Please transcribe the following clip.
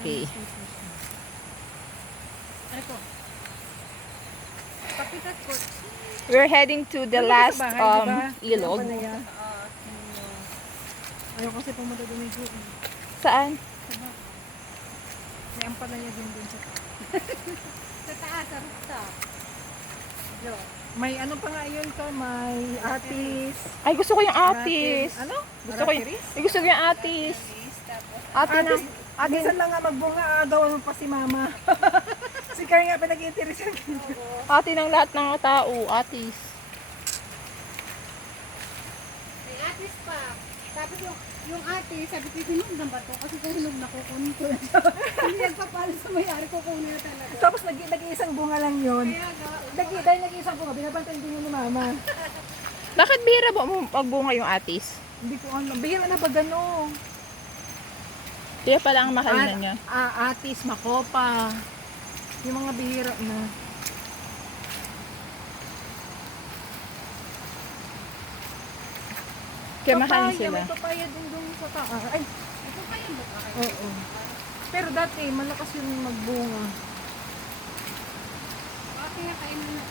Okay. Ano po? Kapitat ko. We're heading to the last ilog. Ayaw kasi pumunta doon yung Saan? may ampala niya din sa taas. Sa taas, sa rooftop. May ano pa nga yun to, may atis. Ay, gusto ko yung atis. Ano? Gusto ko yung atis. Atis. Minsan lang nga magbunga, agawan mo pa si mama. Si Karen nga pinag-interesan. Ati ng lahat ng tao, atis. May atis pa. Tapos yung atis, sabi ko, hinog na ba to? Kasi kung hinog na kukunin ko na siya. Hindi nagpapalo sa may-ari, kukunin na talaga. Tapos nag-iisang bunga lang yun. Kaya Dahil nag-iisang bunga, binabantay din yun ni mama. Bakit bihira mo magbunga yung atis? Hindi ko ano, bigyan na ba gano'n? Kaya pala ang mahal na niya. Atis, makopa. Yung mga bihira na. Kaya mahal sila. May papaya din doon sa taas. Ay, ito pa yung buka. oo. Pero dati, malakas yung magbunga. Bakit kaya kainin na